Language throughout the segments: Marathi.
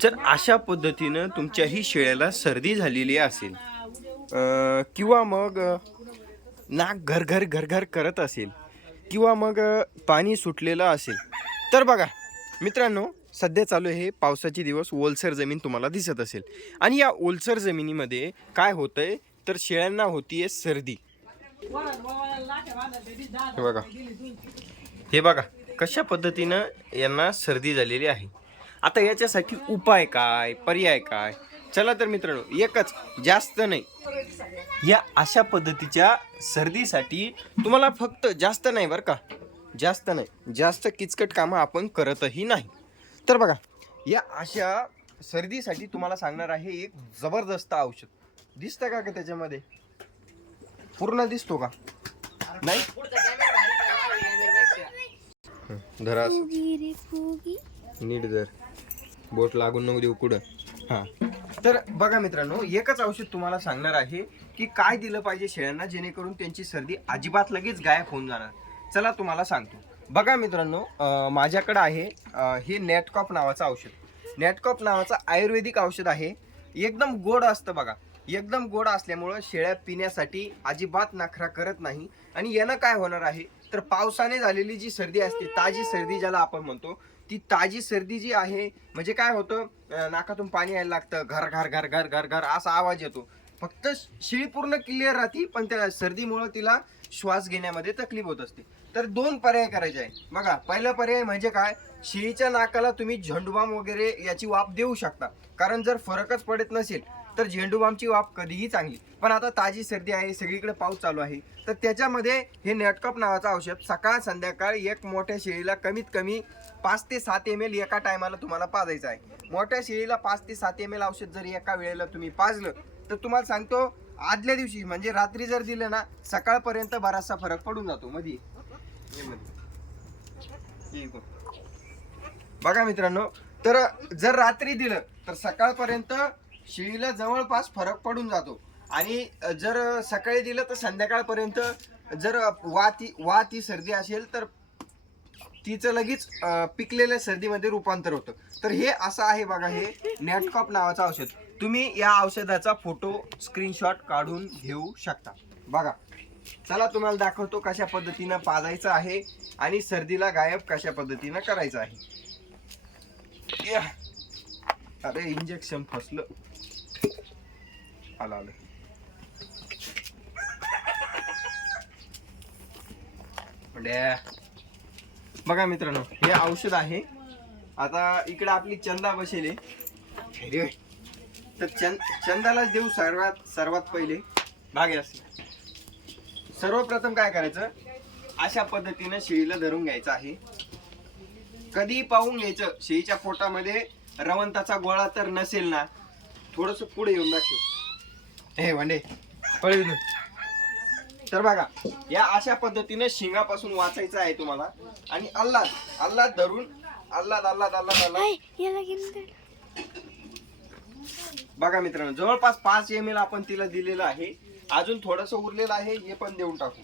जर अशा पद्धतीनं तुमच्याही शेळ्याला सर्दी झालेली असेल किंवा मग नाक घरघर घरघर करत असेल किंवा मग पाणी सुटलेलं असेल तर बघा मित्रांनो सध्या चालू आहे पावसाचे दिवस ओलसर जमीन तुम्हाला दिसत असेल. आणि या ओलसर जमिनीमध्ये काय होतंय? तर शेळ्यांना होतीये सर्दी. हे बघा. हे बघा कशा पद्धतीनं यांना सर्दी झालेली आहे? आता याच्यासाठी उपाय काय पर्याय काय? चला तर मित्रांनो एकच जास्त नाही. या अशा पद्धतीच्या सर्दीसाठी तुम्हाला फक्त जास्त नाही बरं का? जास्त नाही. जास्त किचकट कामं आपण करतही नाही. तर बघा या अशा सर्दीसाठी तुम्हाला सांगणार आहे एक जबरदस्त औषध. दिसतं का का त्याच्यामध्ये? पूर्ण दिसतो का? नाही? धरा नीट जर बोट लागून नको देऊ कुठं? हा. तर बघा मित्रांनो एकच औषध तुम्हाला सांगणार आहे की काय दिलं पाहिजे शेळ्यांना जेणेकरून त्यांची सर्दी अजिबात लगेच गायब होऊन जाणार. चला तुम्हाला सांगतो. बघा मित्रांनो माझ्याकडं आहे हे नेटकॉप नावाचं औषध. नेटकॉप नावाचं आयुर्वेदिक औषध आहे. एकदम गोड असतं बघा. एकदम गोड असल्यामुळं शेळ्या पिण्यासाठी अजिबात नखरा करत नाही. आणि यानं काय होणार आहे? तर पावसाने झालेली जी सर्दी असते ताजी सर्दी ज्याला आपण म्हणतो ती ताजी सर्दी जी आहे म्हणजे काय होतं नाकातून पाणी यायला लागतं घर घर घर घर घर घर असा आवाज येतो. फक्त शिळी पूर्ण क्लिअर राहते पण त्या सर्दीमुळं तिला श्वास घेण्यामध्ये तकलीफ होत असते. तर दोन पर्याय करायचे आहे बघा पहिला पर्याय म्हणजे काय? शिळीच्या नाकाला तुम्ही झेंडूबाम वगैरे याची वाफ देऊ शकता. कारण जर फरकच पडत नसेल तर झेंडूबामची वाफ कधीही चांगली. पण आता ताजी सर्दी आहे सगळीकडे पाऊस चालू आहे. तर त्याच्यामध्ये हे नेटकप नावाचं औषध सकाळ संध्याकाळ एक मोठ्या शेळीला कमीत कमी पाच ते सात एम एल एका टायमाला तुम्हाला पाजायचं आहे. मोठ्या शेळीला पाच ते सात एम एल औषध जर एका वेळेला तुम्ही पाजलं तर तुम्हाला सांगतो आदल्या दिवशी म्हणजे रात्री जर दिलं ना सकाळपर्यंत बराचसा फरक पडून जातो मध्ये ये बघा मित्रांनो तर जर रात्री दिलं तर सकाळपर्यंत शेळीला जवळपास फरक पडून जातो. आणि जर सकाळी दिलं तर संध्याकाळपर्यंत जर वाती वाती सर्दी असेल तर तिचं लगेच अं, पिकलेल्या सर्दीमध्ये रूपांतर होतं. तर हे असं आहे बघा हे नॅटकॉप नावाचं औषध. तुम्ही या औषधाचा फोटो स्क्रीनशॉट काढून घेऊ शकता. बघा चला तुम्हाला दाखवतो कशा पद्धतीनं पाजायचं आहे आणि सर्दीला गायब कशा पद्धतीनं करायचं आहे. या. अरे इंजेक्शन फसलं. आलं आलं. बड्या. बघा मित्रांनो हे औषध आहे. आता इकडे आपली चंदा बसेल आहे. तर चंद चंदालाच देऊ सर्वात सर्वात पहिले. भाग सर्वप्रथम काय करायचं? अशा पद्धतीनं शेळीला धरून घ्यायचं आहे. कधी पाहून घ्यायचं? शेळीच्या पोटामध्ये रवंताचा गोळा तर नसेल ना. थोडस पुढे येऊन दाखव. हे वंडे पळी तर बघा या अशा पद्धतीने शिंगापासून वाचायचं आहे तुम्हाला. आणि अल्लाद अल्लाद धरून अल्लाद अल्लाद अल्लाद अल्लाद. बघा मित्रांनो जवळपास पाच एम एल आपण तिला दिलेलं आहे. अजून थोडस उरलेलं आहे हे पण देऊन टाकू.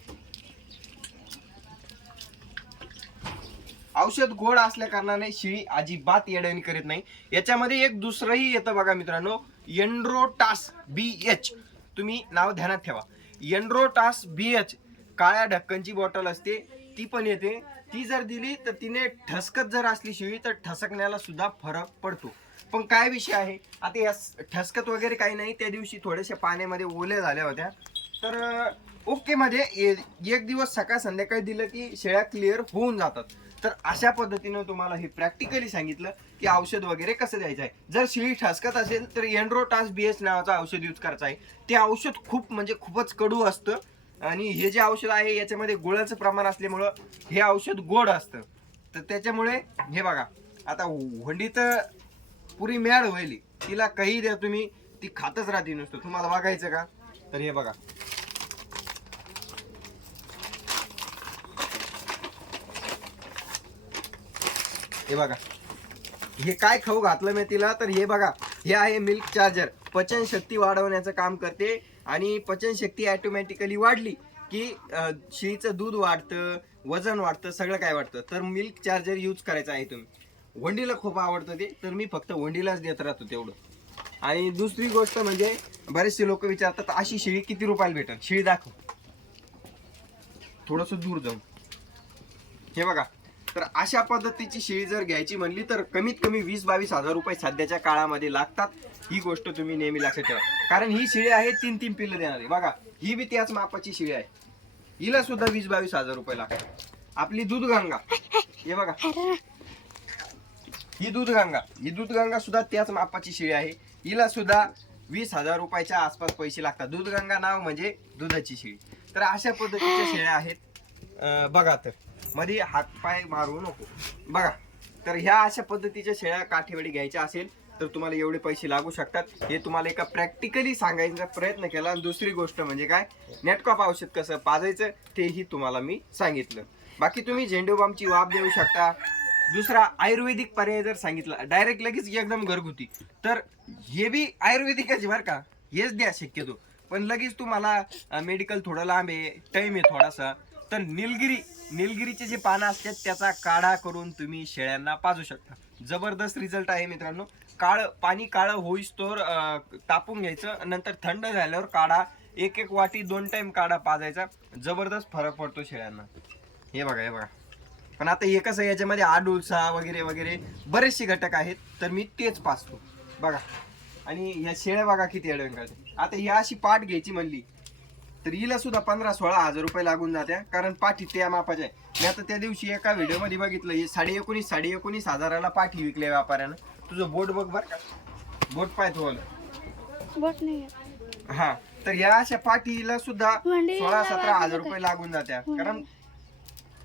औषध गोड असल्या कारणाने शिळी अजिबात येड्याने करीत नाही. याच्यामध्ये एक दुसरंही येतं बघा मित्रांनो एन्ड्रोटास बी एच. तुम्ही नाव ध्यानात ठेवा. एनरोटास बी एच काळ्या ढक्कनची बॉटल असते ती पण येते. ती जर दिली तर तिने ठसकत जर असली शिवी तर ठसकण्याला सुद्धा फरक पडतो. पण काय विषय आहे? आता या ठसकत वगैरे काही नाही. त्या दिवशी थोड्याशा पाण्यामध्ये ओल्या झाल्या होत्या. तर अं, ओके मध्ये ए- एक दिवस सकाळ संध्याकाळी दिलं की शेळ्या क्लिअर होऊन जातात. तर अशा पद्धतीनं तुम्हाला हे प्रॅक्टिकली सांगितलं. की औषध वगैरे कसं द्यायचं आहे? जर शिळी ठसकत असेल तर एन्ड्रोटास बी एस नावाचं औषध यूज करायचं आहे. ते औषध खूप म्हणजे खूपच कडू असतं आणि हे जे औषध आहे याच्यामध्ये गुळाचं प्रमाण असल्यामुळं हे औषध गोड असतं. तर त्याच्यामुळे हे बघा आता हुंडी तर पुरी मॅड व्हायली. तिला काही द्या तुम्ही ती खातच राहते नुसतं. तुम्हाला बघायचं का? तर हे बघा. हे बघा. हे काय खाऊ घातलं मी तिला? तर हे बघा हे आहे मिल्क चार्जर पचनशक्ती वाढवण्याचं काम करते आणि पचनशक्ती ॲटोमॅटिकली वाढली की शिळीचं शेळीचं दूध वाढतं वजन वाढतं सगळं काय वाढतं. तर मिल्क चार्जर यूज करायचं आहे तुम्ही. वंडीला खूप आवडतं ते तर मी फक्त वंडीलाच देत राहतो तेवढं. आणि दुसरी गोष्ट म्हणजे बरेचसे लोक विचारतात अशी शेळी किती रुपयाला भेटेल? शेळी दाखव. थोडंसं दूर जाऊन. हे बघा तर अशा पद्धतीची शेळी जर घ्यायची म्हणली तर कमीत कमी वीस बावीस हजार रुपये सध्याच्या काळामध्ये लागतात. ही गोष्ट तुम्ही नेहमी लक्षात ठेवा. कारण ही शेळी आहे तीन तीन पिल्लं देणारी बघा ही बी त्याच मापाची शेळी आहे. हिला सुद्धा वीस बावीस हजार रुपये लागतात. आपली दूधगंगा हे बघा. ही दूधगंगा ही दूधगंगा सुद्धा त्याच मापाची शेळी आहे. हिला सुद्धा वीस हजार रुपयाच्या आसपास पैसे लागतात. दूधगंगा नाव म्हणजे दुधाची शेळी. तर अशा पद्धतीच्या शेळ्या आहेत. बघा तर. मध्ये हात पाय मारू नको. बघा तर ह्या अशा पद्धतीच्या शेळ्या काठेवाडी घ्यायच्या असेल तर तुम्हाला एवढे पैसे लागू शकतात. हे तुम्हाला एका प्रॅक्टिकली सांगायचा प्रयत्न केला. आणि दुसरी गोष्ट म्हणजे काय? नेटकॉप औषध कसं पाजायचं तेही तुम्हाला मी सांगितलं. बाकी तुम्ही झेंडूबामची वाफ देऊ शकता. दुसरा आयुर्वेदिक पर्याय जर सांगितला डायरेक्ट लगेच एकदम घरगुती. तर हे बी आयुर्वेदिकच बरं का? हेच द्या शक्यतो. पण लगेच तुम्हाला मेडिकल थोडं लांब आहे टाईम आहे थोडासा. तर निलगिरी निलगिरीचे जे पानं असतात त्याचा काढा करून तुम्ही शेळ्यांना पाजू शकता. जबरदस्त रिझल्ट आहे मित्रांनो. काळ पाणी काळं होईस्तोवर अं, तापून घ्यायचं नंतर थंड झाल्यावर काढा. एक एक वाटी दोन टाइम काढा पाजायचा. जबरदस्त फरक पडतो शेळ्यांना. हे बघा हे बघा. पण आता एकच आहे याच्यामध्ये आडुलसा वगैरे वगैरे बरेचसे घटक आहेत तर मी तेच पाचतो बघा. आणि ह्या शेळ्या बघा किती अडवण करते आता ही अशी पाठ घ्यायची म्हणली तर हिला सुद्धा पंधरा सोळा हजार रुपये लागून जात्या. कारण पाठी त्या मापाच्या आहे मी आता त्या दिवशी एका व्हिडिओमध्ये बघितलं हे साडे एकोणीस साडे एकोणीस हजाराला पाठी विकल्या व्यापाऱ्यानं. तुझं बोट बघ बर का. बोट पाय तो बोट नाही आहे. हा तर या अशा पाठीला सुद्धा सोळा सतरा हजार? रुपये लागून जात्या. कारण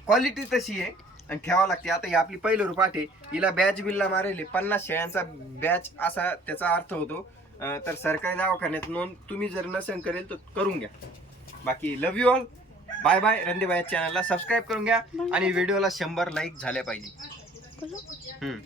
क्वालिटी तशी आहे आणि ठेवा लागते. आता ही आपली पहिलं रुपाट आहे. हिला बॅच बिलला मारेल. पन्नास शेळ्यांचा बॅच असा त्याचा अर्थ होतो. तर सरकारी दवाखान्यात नोंद तुम्ही जर नसेल करेल तर करून घ्या. बाकी love you all bye bye Randebai चॅनलला सबस्क्राईब करून घ्या. आणि व्हिडिओला शंभर लाईक झाल्या पाहिजे. हम्म.